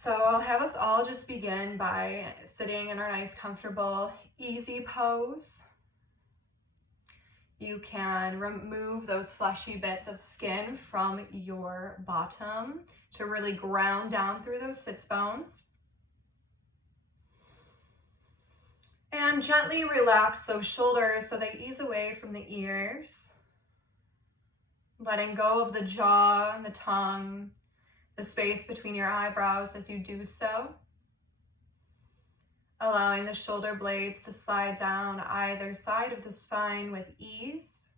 So I'll have us all just begin by sitting in our nice, comfortable, easy pose. You can remove those fleshy bits of skin from your bottom to really ground down through those sits bones. And gently relax those shoulders so they ease away from the ears. Letting go of the jaw and the tongue, the space between your eyebrows as you do so. Allowing the shoulder blades to slide down either side of the spine with ease.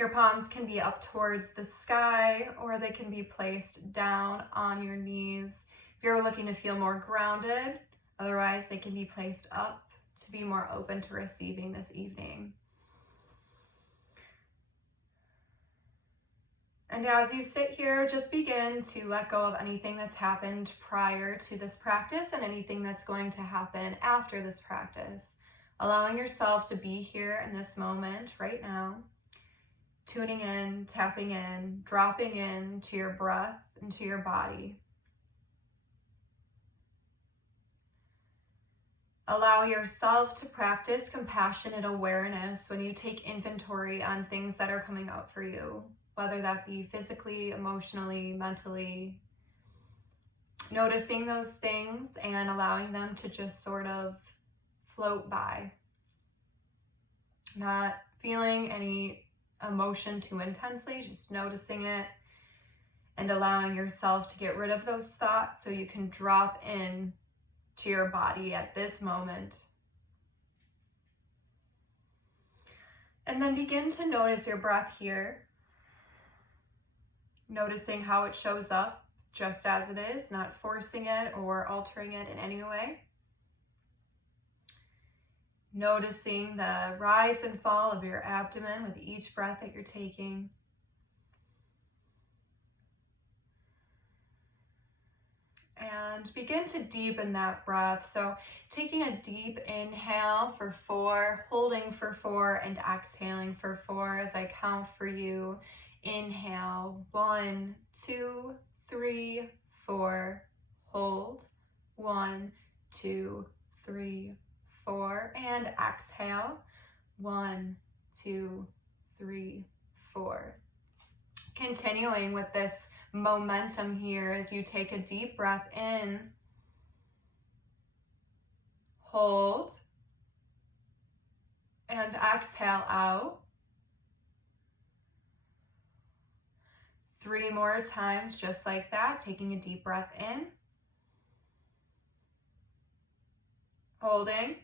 Your palms can be up towards the sky, or they can be placed down on your knees if you're looking to feel more grounded. Otherwise, they can be placed up to be more open to receiving this evening. And as you sit here, just begin to let go of anything that's happened prior to this practice and anything that's going to happen after this practice. Allowing yourself to be here in this moment right now, tuning in, tapping in, dropping in to your breath and to your body. Allow yourself to practice compassionate awareness when you take inventory on things that are coming up for you, whether that be physically, emotionally, mentally. Noticing those things and allowing them to just sort of float by. Not feeling any emotion too intensely, just noticing it and allowing yourself to get rid of those thoughts so you can drop in to your body at this moment. And then begin to notice your breath here. Noticing how it shows up just as it is, not forcing it or altering it in any way. Noticing the rise and fall of your abdomen with each breath that you're taking. And begin to deepen that breath. So taking a deep inhale for 4, holding for 4, and exhaling for 4 as I count for you. Inhale, 1, 2, 3, 4, hold, 1, 2, 3, 4, and exhale, 1, 2, 3, 4. Continuing with this momentum here as you take a deep breath in, hold, and exhale out. 3 more times just like that, taking a deep breath in, holding,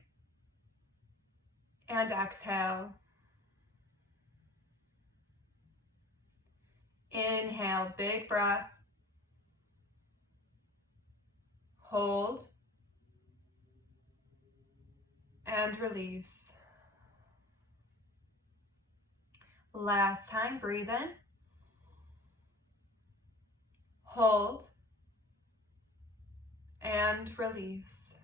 and exhale. Inhale, big breath, hold, and release. Last time, breathe in, hold, and release.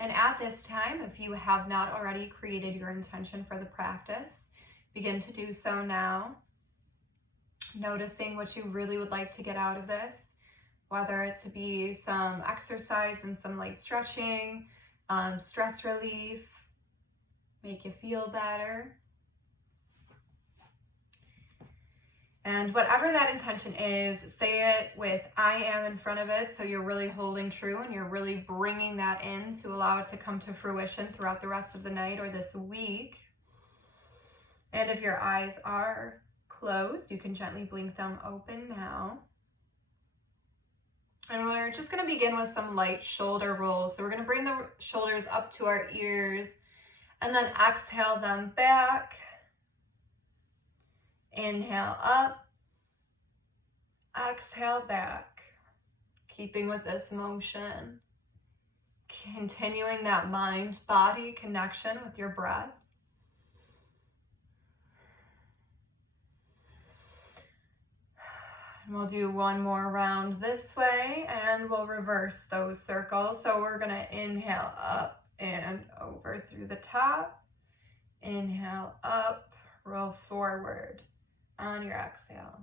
And at this time, if you have not already created your intention for the practice, begin to do so now. Noticing what you really would like to get out of this, whether it to be some exercise and some light stretching, stress relief, make you feel better. And whatever that intention is, say it with I am in front of it, so you're really holding true and you're really bringing that in to allow it to come to fruition throughout the rest of the night or this week. And if your eyes are closed, you can gently blink them open now. And we're just going to begin with some light shoulder rolls. So we're going to bring the shoulders up to our ears and then exhale them back. Inhale up, exhale back. Keeping with this motion, continuing that mind-body connection with your breath. And we'll do one more round this way and we'll reverse those circles. So we're going to inhale up and over through the top. Inhale up, roll forward on your exhale.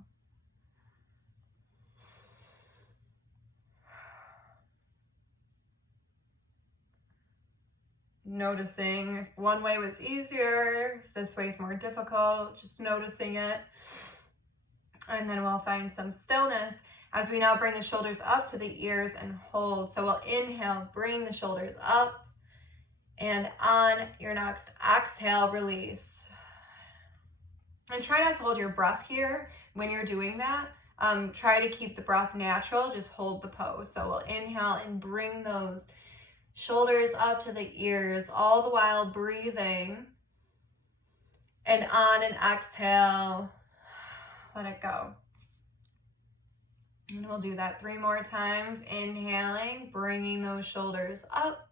noticing if one way was easier, if this way is more difficult, just noticing it. And then we'll find some stillness as we now bring the shoulders up to the ears and hold. So we'll inhale, bring the shoulders up, and on your next exhale, release. And try not to hold your breath here when you're doing that. Try to keep the breath natural, just hold the pose. So we'll inhale and bring those shoulders up to the ears, all the while breathing. And on an exhale, let it go. And we'll do that 3 more times. Inhaling, bringing those shoulders up.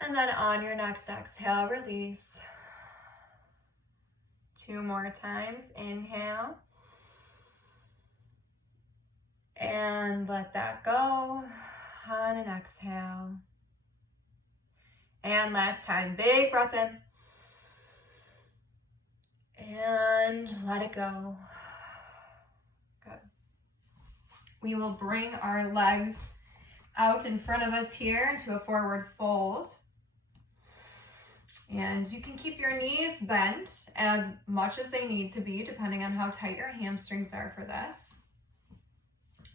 And then on your next exhale, release. 2 more times. Inhale. And let that go. On an exhale. And last time, big breath in. And let it go. Good. We will bring our legs out in front of us here into a forward fold. And you can keep your knees bent as much as they need to be, depending on how tight your hamstrings are for this.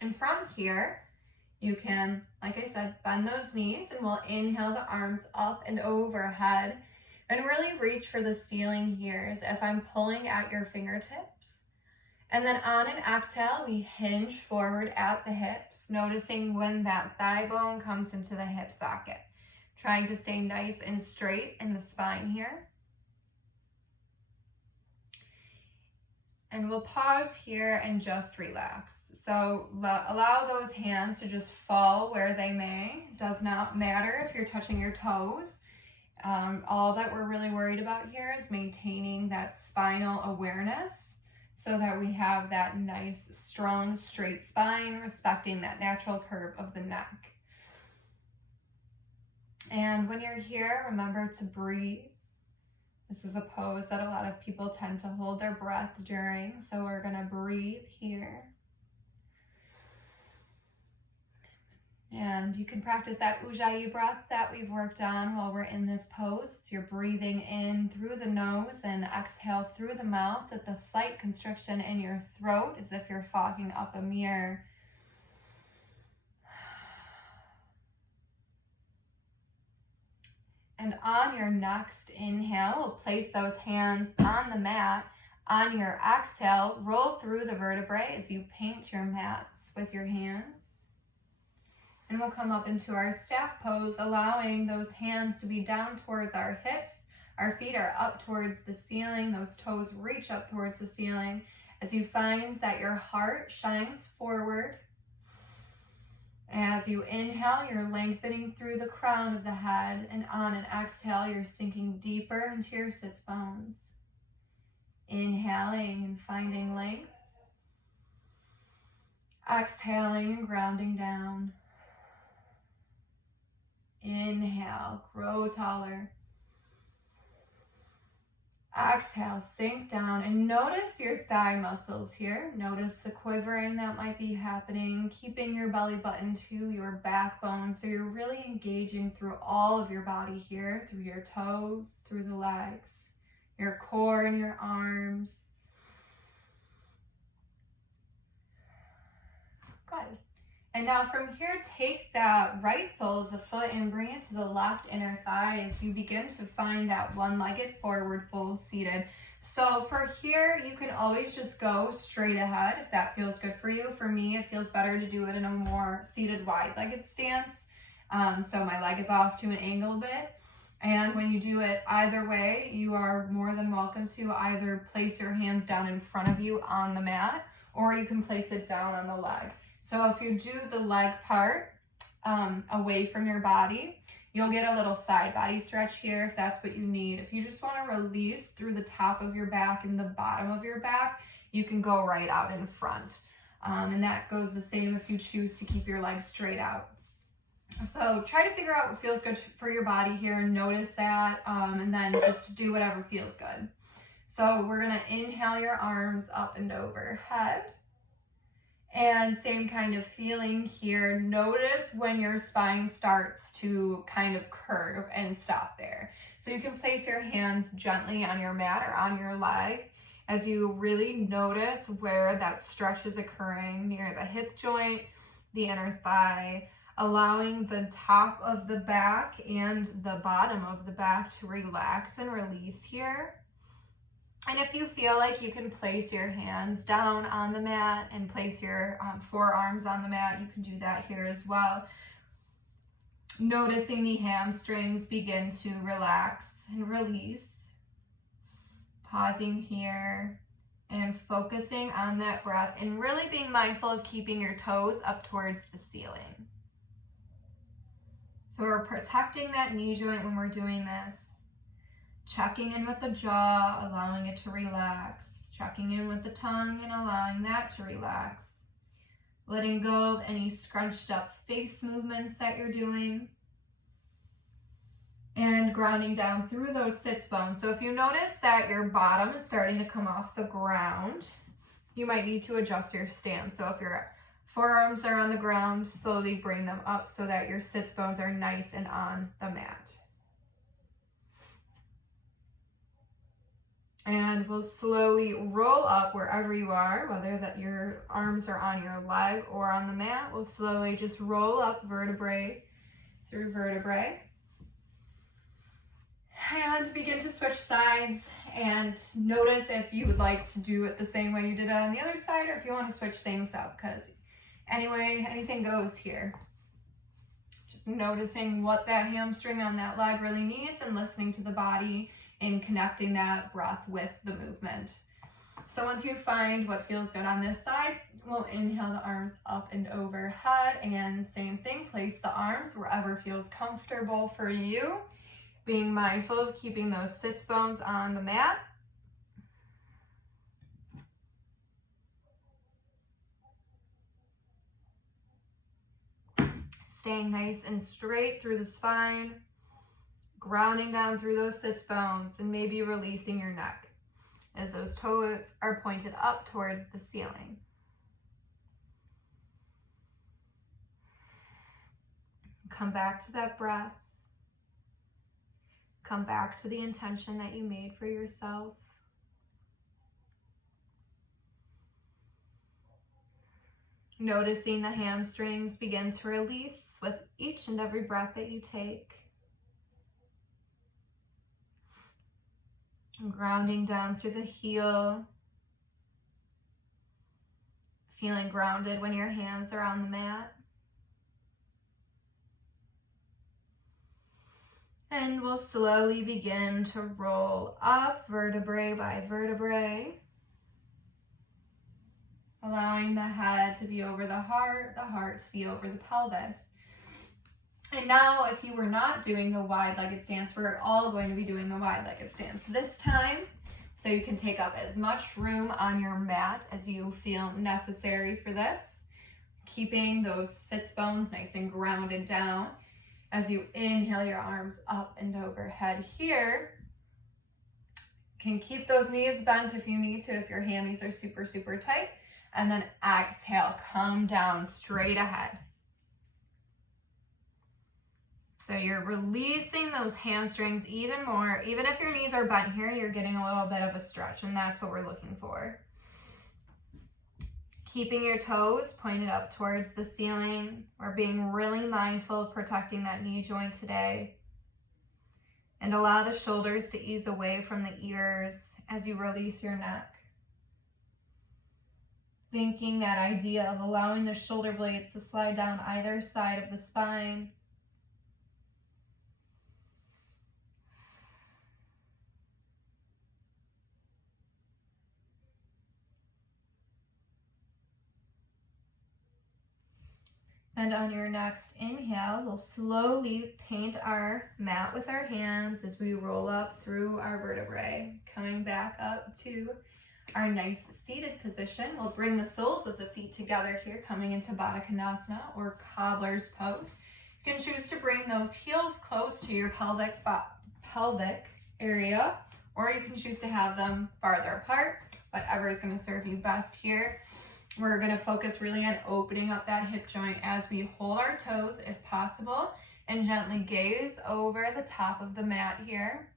And from here, you can, like I said, bend those knees, and we'll inhale the arms up and overhead and really reach for the ceiling here as if I'm pulling at your fingertips. And then on an exhale, we hinge forward at the hips, noticing when that thigh bone comes into the hip socket. Trying to stay nice and straight in the spine here. And we'll pause here and just relax. So allow those hands to just fall where they may. Does not matter if you're touching your toes. All that we're really worried about here is maintaining that spinal awareness so that we have that nice, strong, straight spine, respecting that natural curve of the neck. And when you're here, remember to breathe. This is a pose that a lot of people tend to hold their breath during, so we're going to breathe here. And you can practice that Ujjayi breath that we've worked on while we're in this pose. So you're breathing in through the nose and exhale through the mouth with a slight constriction in your throat as if you're fogging up a mirror. And on your next inhale, we'll place those hands on the mat. On your exhale, roll through the vertebrae as you paint your mats with your hands. And we'll come up into our staff pose, allowing those hands to be down towards our hips. Our feet are up towards the ceiling. Those toes reach up towards the ceiling as you find that your heart shines forward. As you inhale, you're lengthening through the crown of the head, and on an exhale, you're sinking deeper into your sits bones. Inhaling and finding length. Exhaling and grounding down. Inhale, grow taller. Exhale, sink down, and notice your thigh muscles here. Notice the quivering that might be happening, keeping your belly button to your backbone. So you're really engaging through all of your body here, through your toes, through the legs, your core and your arms. Good. And now from here, take that right sole of the foot and bring it to the left inner thigh as you begin to find that one-legged forward fold seated. So for here, you can always just go straight ahead if that feels good for you. For me, it feels better to do it in a more seated wide-legged stance. So my leg is off to an angle a bit. And when you do it either way, you are more than welcome to either place your hands down in front of you on the mat, or you can place it down on the leg. So if you do the leg part away from your body, you'll get a little side body stretch here if that's what you need. If you just want to release through the top of your back and the bottom of your back, you can go right out in front. And that goes the same if you choose to keep your legs straight out. So try to figure out what feels good for your body here. Notice that, and then just do whatever feels good. So we're going to inhale your arms up and overhead. And same kind of feeling here. Notice when your spine starts to kind of curve and stop there. So you can place your hands gently on your mat or on your leg as you really notice where that stretch is occurring near the hip joint, the inner thigh, allowing the top of the back and the bottom of the back to relax and release here. And if you feel like you can place your hands down on the mat and place your forearms on the mat, you can do that here as well. Noticing the hamstrings begin to relax and release. Pausing here and focusing on that breath and really being mindful of keeping your toes up towards the ceiling. So we're protecting that knee joint when we're doing this. Checking in with the jaw, allowing it to relax. Checking in with the tongue and allowing that to relax. Letting go of any scrunched up face movements that you're doing. And grounding down through those sits bones. So if you notice that your bottom is starting to come off the ground, you might need to adjust your stance. So if your forearms are on the ground, slowly bring them up so that your sits bones are nice and on the mat. And we'll slowly roll up wherever you are, whether that your arms are on your leg or on the mat. We'll slowly just roll up vertebrae through vertebrae. And begin to switch sides and notice if you would like to do it the same way you did it on the other side or if you want to switch things up, because anyway, anything goes here. Just noticing what that hamstring on that leg really needs and listening to the body and connecting that breath with the movement. So once you find what feels good on this side, we'll inhale the arms up and overhead, and same thing, place the arms wherever feels comfortable for you, being mindful of keeping those sits bones on the mat. Staying nice and straight through the spine. Grounding down through those sits bones and maybe releasing your neck as those toes are pointed up towards the ceiling. Come back to that breath. Come back to the intention that you made for yourself. Noticing the hamstrings begin to release with each and every breath that you take. Grounding down through the heel. Feeling grounded when your hands are on the mat. And we'll slowly begin to roll up vertebrae by vertebrae. Allowing the head to be over the heart to be over the pelvis. And now, if you were not doing the wide-legged stance, we're all going to be doing the wide-legged stance this time. So you can take up as much room on your mat as you feel necessary for this. Keeping those sits bones nice and grounded down. As you inhale your arms up and overhead here. You can keep those knees bent if you need to, if your hammies are super, super tight. And then exhale, come down straight ahead. So you're releasing those hamstrings even more. Even if your knees are bent here, you're getting a little bit of a stretch, and that's what we're looking for. Keeping your toes pointed up towards the ceiling. We're being really mindful of protecting that knee joint today. And allow the shoulders to ease away from the ears as you release your neck. Thinking that idea of allowing the shoulder blades to slide down either side of the spine. And on your next inhale, we'll slowly paint our mat with our hands as we roll up through our vertebrae. Coming back up to our nice seated position. We'll bring the soles of the feet together here, coming into Baddha Konasana or cobbler's pose. You can choose to bring those heels close to your pelvic area, or you can choose to have them farther apart, whatever is going to serve you best here. We're going to focus really on opening up that hip joint as we hold our toes if possible and gently gaze over the top of the mat here.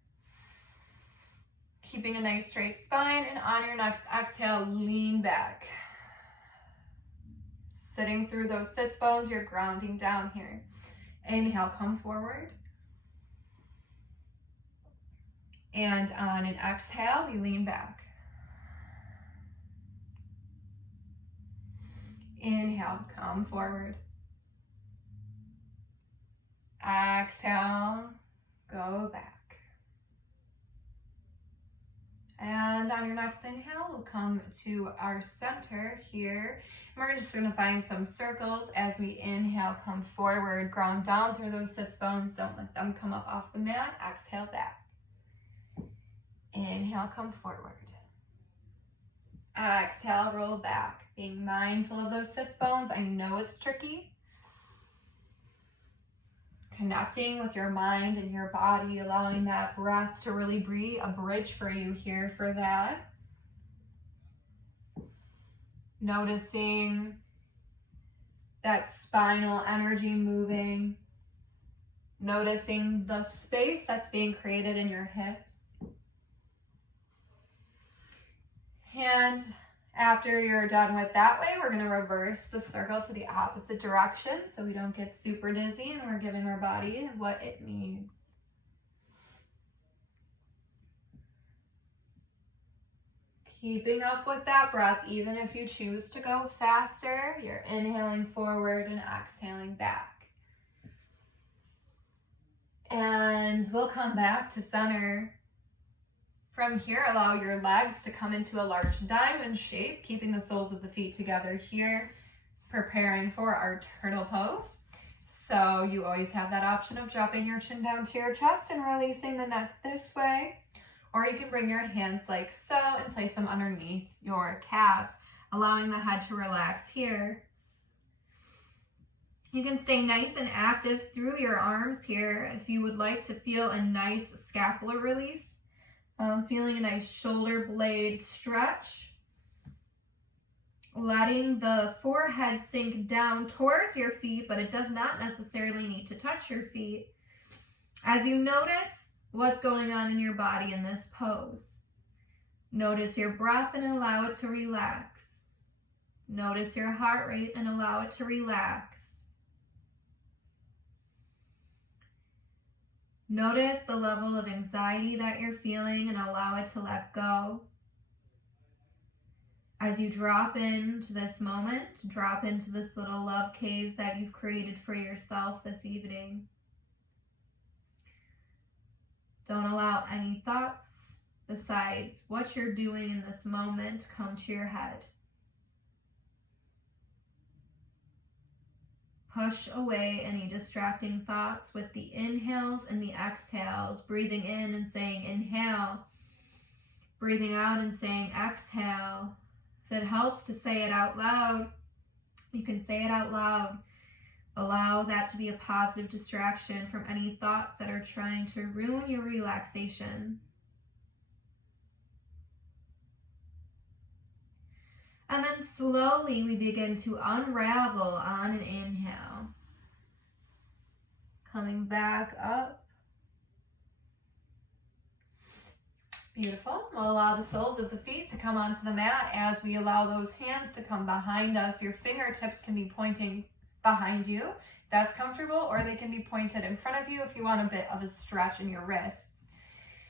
Keeping a nice straight spine, and on your next exhale, lean back. Sitting through those sits bones, you're grounding down here. Inhale, come forward. And on an exhale, we lean back. Inhale, come forward. Exhale, go back. And on your next inhale, we'll come to our center here. And we're just gonna find some circles as we inhale, come forward, ground down through those sits bones. Don't let them come up off the mat. Exhale back. Inhale, come forward. Exhale, roll back. Being mindful of those sits bones. I know it's tricky. Connecting with your mind and your body, allowing that breath to really be a bridge for you here for that. Noticing that spinal energy moving. Noticing the space that's being created in your hips. And after you're done with that way, we're going to reverse the circle to the opposite direction so we don't get super dizzy and we're giving our body what it needs. Keeping up with that breath, even if you choose to go faster, you're inhaling forward and exhaling back. And we'll come back to center. From here, allow your legs to come into a large diamond shape, keeping the soles of the feet together here, preparing for our turtle pose. So you always have that option of dropping your chin down to your chest and releasing the neck this way. Or you can bring your hands like so and place them underneath your calves, allowing the head to relax here. You can stay nice and active through your arms here if you would like to feel a nice scapular release. Feeling a nice shoulder blade stretch. Letting the forehead sink down towards your feet, but it does not necessarily need to touch your feet. As you notice what's going on in your body in this pose. Notice your breath and allow it to relax. Notice your heart rate and allow it to relax. Notice the level of anxiety that you're feeling and allow it to let go. As you drop into this moment, drop into this little love cave that you've created for yourself this evening. Don't allow any thoughts besides what you're doing in this moment come to your head. Push away any distracting thoughts with the inhales and the exhales, breathing in and saying inhale, breathing out and saying exhale. If it helps to say it out loud, you can say it out loud. Allow that to be a positive distraction from any thoughts that are trying to ruin your relaxation. And then slowly we begin to unravel on an inhale. Coming back up. Beautiful. We'll allow the soles of the feet to come onto the mat as we allow those hands to come behind us. Your fingertips can be pointing behind you. That's comfortable, or they can be pointed in front of you if you want a bit of a stretch in your wrists.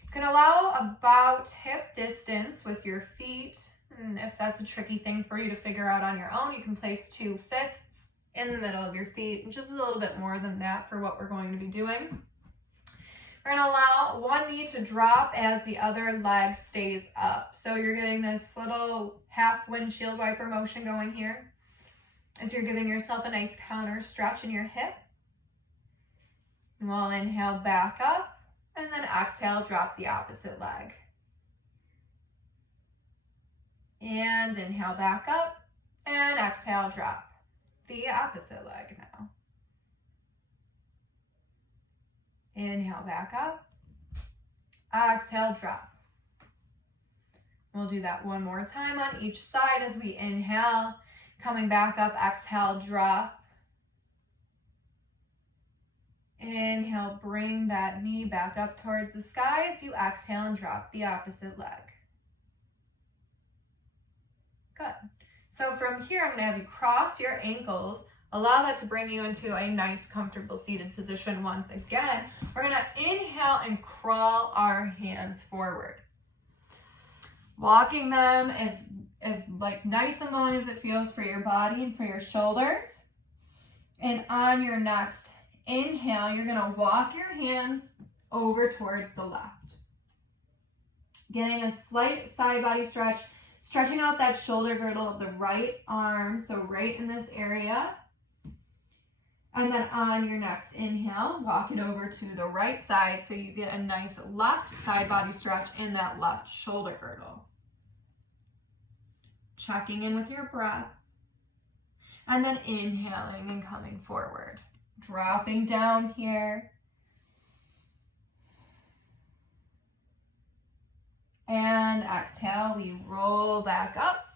You can allow about hip distance with your feet. And if that's a tricky thing for you to figure out on your own, you can place 2 fists in the middle of your feet, just a little bit more than that for what we're going to be doing. We're going to allow one knee to drop as the other leg stays up. So you're getting this little half windshield wiper motion going here as you're giving yourself a nice counter stretch in your hip. And we'll inhale back up and then exhale, drop the opposite leg. And inhale back up and exhale, drop the opposite leg now. Inhale back up, exhale, drop. We'll do that one more time on each side as we inhale Coming back up, exhale, drop. Inhale, bring that knee back up towards the sky as you exhale and drop the opposite leg. Good. So from here, I'm going to have you cross your ankles. Allow that to bring you into a nice, comfortable seated position once again. We're going to inhale and crawl our hands forward. Walking them as like nice and long as it feels for your body and for your shoulders. And on your next inhale, you're going to walk your hands over towards the left. Getting a slight side body stretch, stretching out that shoulder girdle of the right arm, so right in this area. And then on your next inhale, walk it over to the right side so you get a nice left side body stretch in that left shoulder girdle. Checking in with your breath. And then inhaling and coming forward. Dropping down here. And exhale, we roll back up.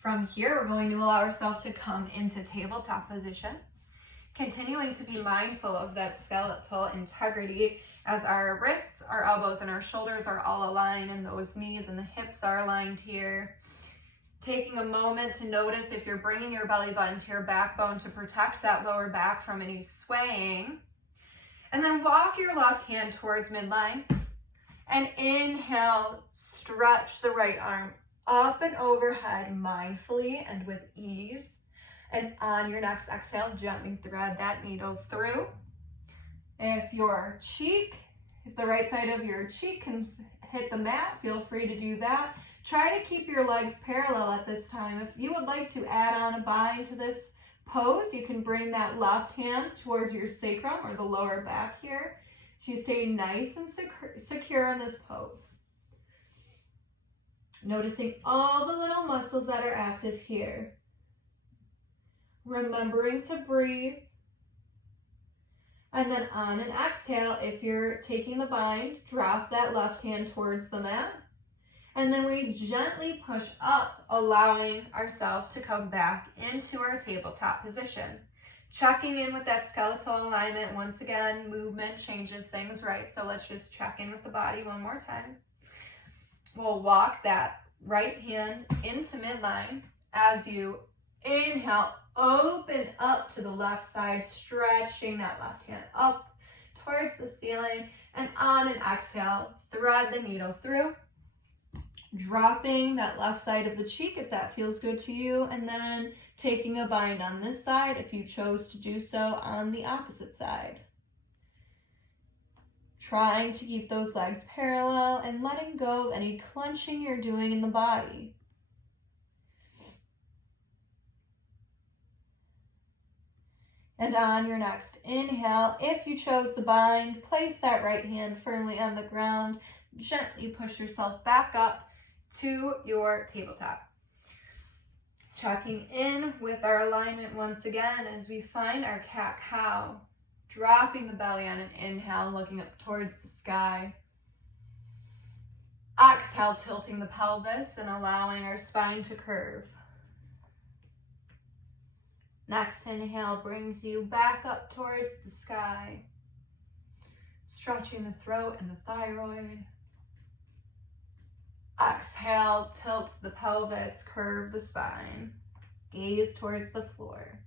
From here, we're going to allow ourselves to come into tabletop position, continuing to be mindful of that skeletal integrity as our wrists, our elbows, and our shoulders are all aligned, and those knees and the hips are aligned here. Taking a moment to notice if you're bringing your belly button to your backbone to protect that lower back from any swaying. And then walk your left hand towards midline. And inhale, stretch the right arm up and overhead mindfully and with ease. And on your next exhale, gently thread that needle through. If the right side of your cheek can hit the mat, feel free to do that. Try to keep your legs parallel at this time. If you would like to add on a bind to this pose, you can bring that left hand towards your sacrum or the lower back here. So you stay nice and secure in this pose. Noticing all the little muscles that are active here. Remembering to breathe. And then on an exhale, if you're taking the bind, drop that left hand towards the mat. And then we gently push up, allowing ourselves to come back into our tabletop position. Checking in with that skeletal alignment. Once again, movement changes things, right? So let's just check in with the body one more time. We'll walk that right hand into midline as you inhale, open up to the left side, stretching that left hand up towards the ceiling. And on an exhale, thread the needle through, dropping that left side of the cheek if that feels good to you, and then taking a bind on this side if you chose to do so on the opposite side. Trying to keep those legs parallel and letting go of any clenching you're doing in the body. And on your next inhale, if you chose the bind, place that right hand firmly on the ground. Gently push yourself back up to your tabletop. Checking in with our alignment once again as we find our cat-cow. Dropping the belly on an inhale, looking up towards the sky. Exhale, tilting the pelvis and allowing our spine to curve. Next inhale brings you back up towards the sky. Stretching the throat and the thyroid. Exhale, tilt the pelvis, curve the spine. Gaze towards the floor.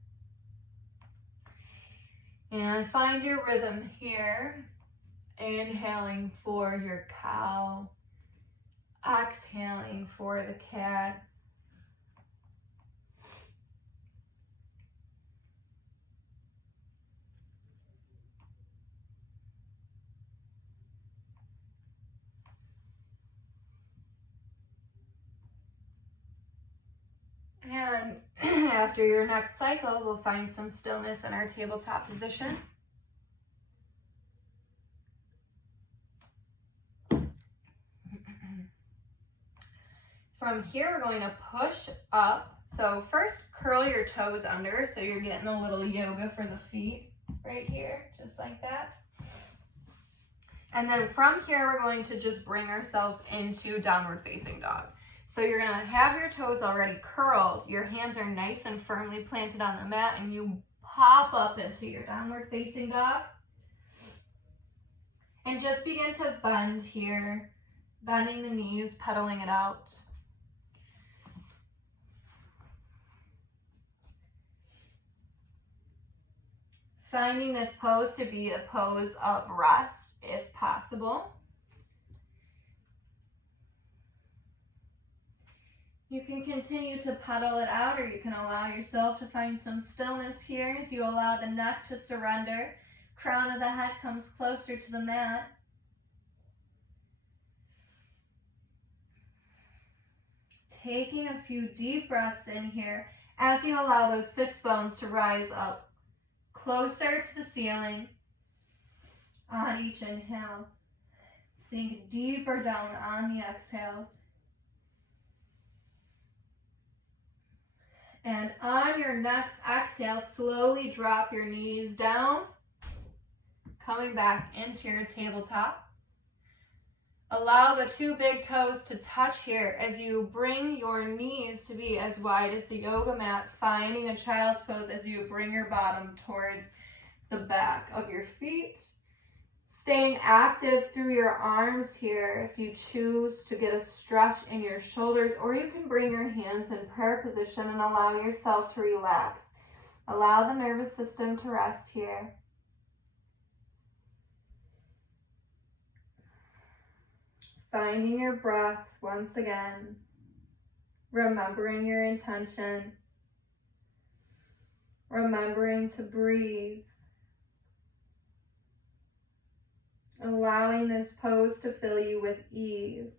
And find your rhythm here. Inhaling for your cow. Exhaling for the cat. And after your next cycle, we'll find some stillness in our tabletop position. From here, we're going to push up. So first, curl your toes under, so you're getting a little yoga for the feet right here, just like that. And then from here, we're going to just bring ourselves into downward facing dog. So you're gonna have your toes already curled. Your hands are nice and firmly planted on the mat, and you pop up into your downward facing dog. And just begin to bend here, bending the knees, pedaling it out. Finding this pose to be a pose of rest, if possible. You can continue to pedal it out, or you can allow yourself to find some stillness here as you allow the neck to surrender. Crown of the head comes closer to the mat. Taking a few deep breaths in here as you allow those sits bones to rise up closer to the ceiling on each inhale. Sink deeper down on the exhales. And on your next exhale, slowly drop your knees down, coming back into your tabletop. Allow the two big toes to touch here as you bring your knees to be as wide as the yoga mat, finding a child's pose as you bring your bottom towards the back of your feet. Staying active through your arms here if you choose to get a stretch in your shoulders, or you can bring your hands in prayer position and allow yourself to relax. Allow the nervous system to rest here. Finding your breath once again, remembering your intention, remembering to breathe, allowing this pose to fill you with ease.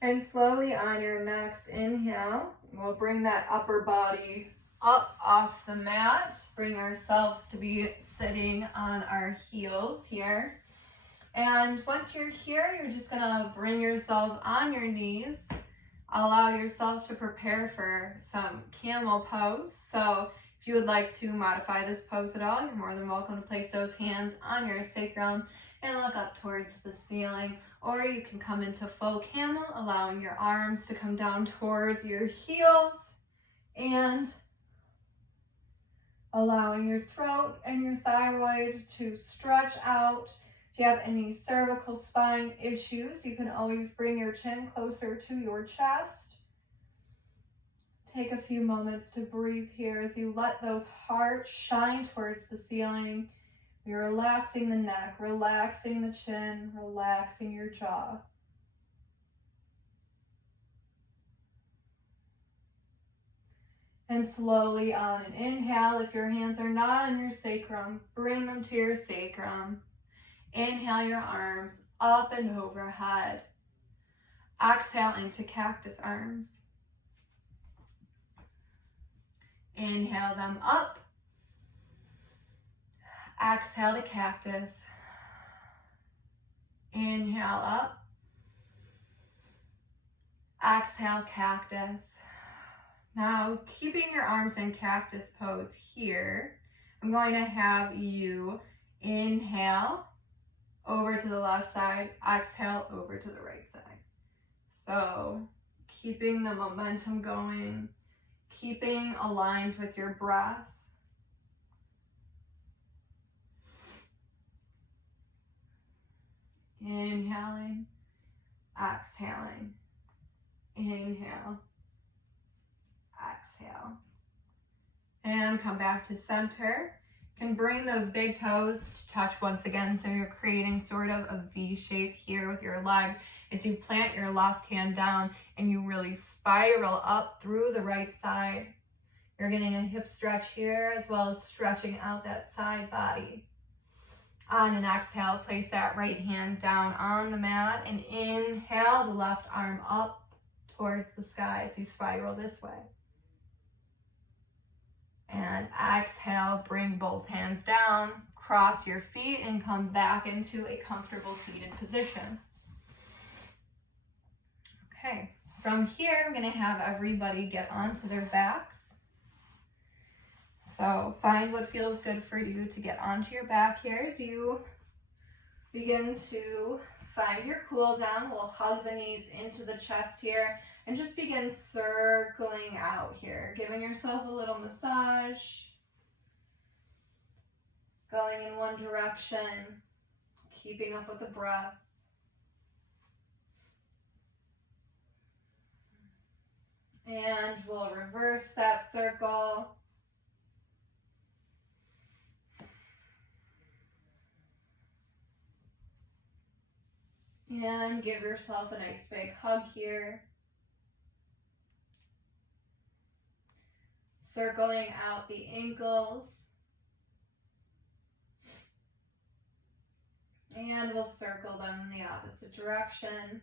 And slowly on your next inhale, we'll bring that upper body up off the mat. Bring ourselves to be sitting on our heels here. And once you're here, you're just gonna bring yourself on your knees. Allow yourself to prepare for some camel pose. So if you would like to modify this pose at all, you're more than welcome to place those hands on your sacrum and look up towards the ceiling. Or you can come into full camel, allowing your arms to come down towards your heels and allowing your throat and your thyroid to stretch out. If you have any cervical spine issues, you can always bring your chin closer to your chest. Take a few moments to breathe here as you let those hearts shine towards the ceiling. You're relaxing the neck, relaxing the chin, relaxing your jaw. And slowly on an inhale, if your hands are not on your sacrum, bring them to your sacrum. Inhale your arms up and overhead. Exhale into cactus arms. Inhale them up. Exhale to cactus. Inhale up. Exhale cactus. Now, keeping your arms in cactus pose here, I'm going to have you inhale over to the left side, exhale over to the right side. So, keeping the momentum going, keeping aligned with your breath. Inhaling, exhaling, inhale, exhale. And come back to center. You can bring those big toes to touch once again, so you're creating sort of a V shape here with your legs as you plant your left hand down and you really spiral up through the right side. You're getting a hip stretch here as well as stretching out that side body. On an exhale, place that right hand down on the mat and inhale the left arm up towards the sky as you spiral this way. And exhale, bring both hands down, cross your feet, and come back into a comfortable seated position. Okay, from here, I'm gonna have everybody get onto their backs. So find what feels good for you to get onto your back here as you begin to find your cool down. We'll hug the knees into the chest here and just begin circling out here, giving yourself a little massage, going in one direction, keeping up with the breath. And we'll reverse that circle. And give yourself a nice big hug here. Circling out the ankles. And we'll circle them in the opposite direction.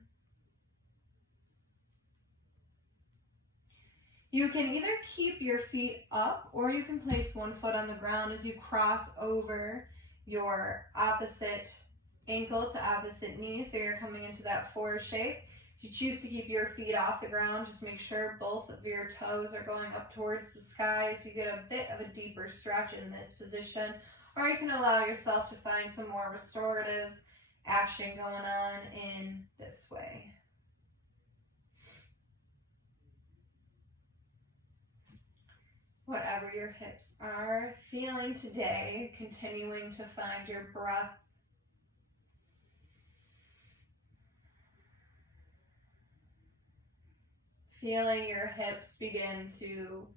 You can either keep your feet up or you can place one foot on the ground as you cross over your opposite ankle to opposite knee, so you're coming into that four shape. If you choose to keep your feet off the ground, just make sure both of your toes are going up towards the sky so you get a bit of a deeper stretch in this position, or you can allow yourself to find some more restorative action going on in this way. Whatever your hips are feeling today, continuing to find your breath. Feeling your hips begin to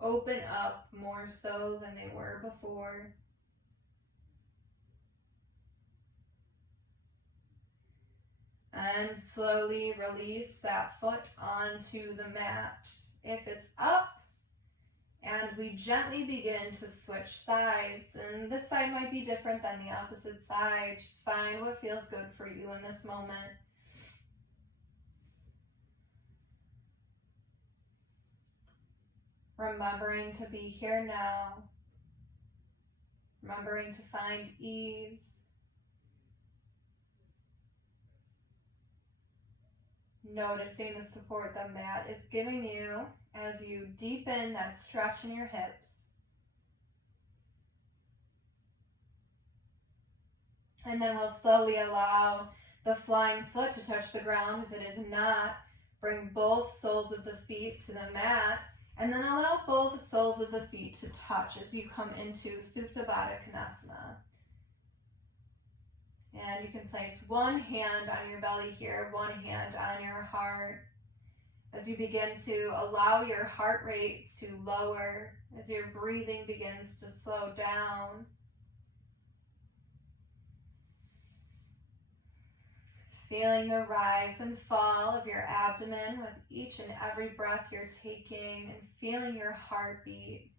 open up more so than they were before. And slowly release that foot onto the mat if it's up. And we gently begin to switch sides. And this side might be different than the opposite side. Just find what feels good for you in this moment. Remembering to be here now. Remembering to find ease. Noticing the support the mat is giving you as you deepen that stretch in your hips. And then we'll slowly allow the flying foot to touch the ground. If it is not, bring both soles of the feet to the mat, and then allow both soles of the feet to touch as you come into Supta Baddha Konasana. And you can place one hand on your belly here, one hand on your heart. As you begin to allow your heart rate to lower, as your breathing begins to slow down. Feeling the rise and fall of your abdomen with each and every breath you're taking, and feeling your heartbeat.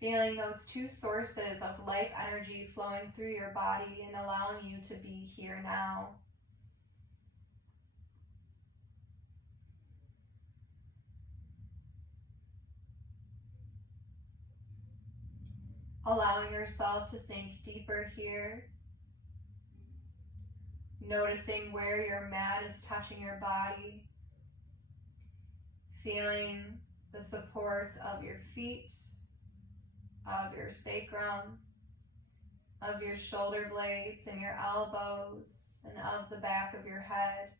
Feeling those two sources of life energy flowing through your body and allowing you to be here now. Allowing yourself to sink deeper here. Noticing where your mat is touching your body. Feeling the support of your feet, of your sacrum, of your shoulder blades and your elbows, and of the back of your head.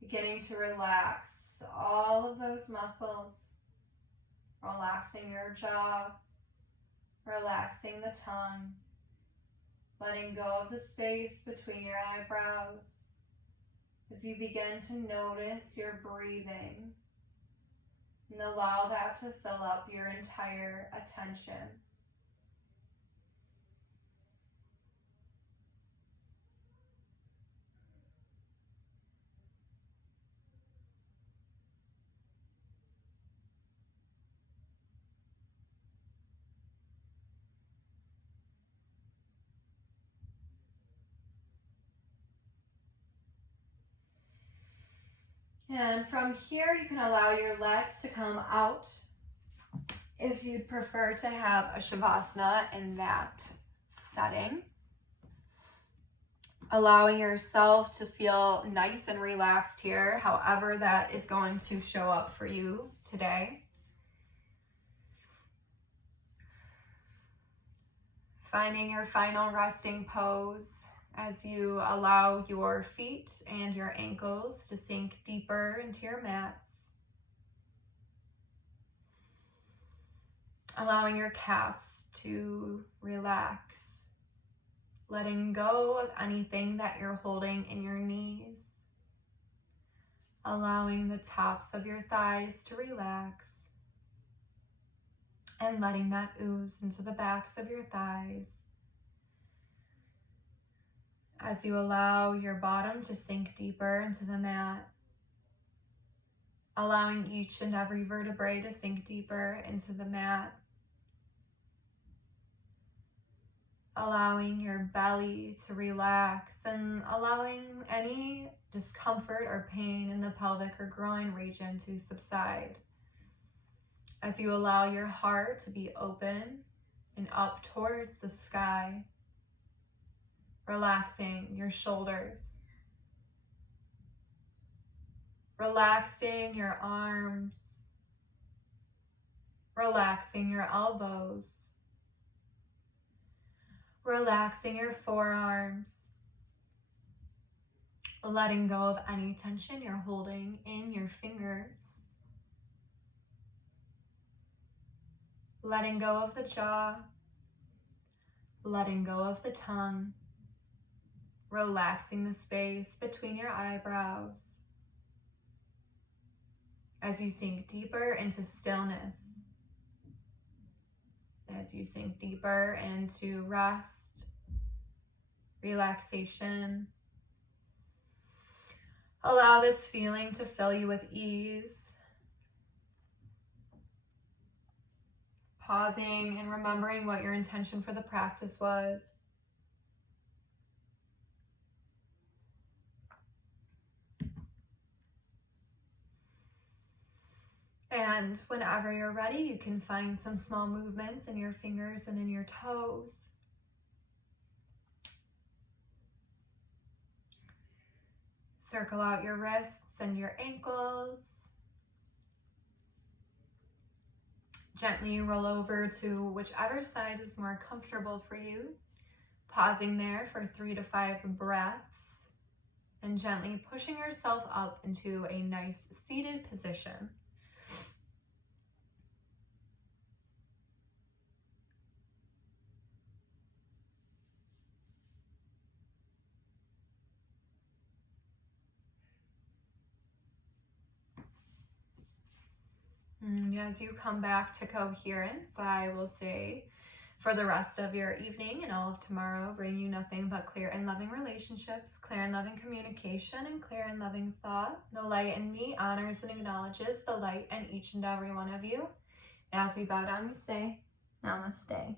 Beginning to relax all of those muscles, relaxing your jaw, relaxing the tongue, letting go of the space between your eyebrows as you begin to notice your breathing. And allow that to fill up your entire attention. And from here, you can allow your legs to come out if you'd prefer to have a Shavasana in that setting. Allowing yourself to feel nice and relaxed here, however that is going to show up for you today. Finding your final resting pose as you allow your feet and your ankles to sink deeper into your mats. Allowing your calves to relax. Letting go of anything that you're holding in your knees. Allowing the tops of your thighs to relax. And letting that ooze into the backs of your thighs. As you allow your bottom to sink deeper into the mat. Allowing each and every vertebrae to sink deeper into the mat. Allowing your belly to relax and allowing any discomfort or pain in the pelvic or groin region to subside. As you allow your heart to be open and up towards the sky, relaxing your shoulders, relaxing your arms, relaxing your elbows, relaxing your forearms, letting go of any tension you're holding in your fingers, letting go of the jaw, letting go of the tongue, relaxing the space between your eyebrows as you sink deeper into stillness. As you sink deeper into rest, relaxation, allow this feeling to fill you with ease. Pausing and remembering what your intention for the practice was. And whenever you're ready, you can find some small movements in your fingers and in your toes. Circle out your wrists and your ankles. Gently roll over to whichever side is more comfortable for you. Pausing there for 3 to 5 breaths. And gently pushing yourself up into a nice seated position. And as you come back to coherence, I will say, for the rest of your evening and all of tomorrow, bring you nothing but clear and loving relationships, clear and loving communication, and clear and loving thought. The light in me honors and acknowledges the light in each and every one of you. As we bow down, we say, Namaste.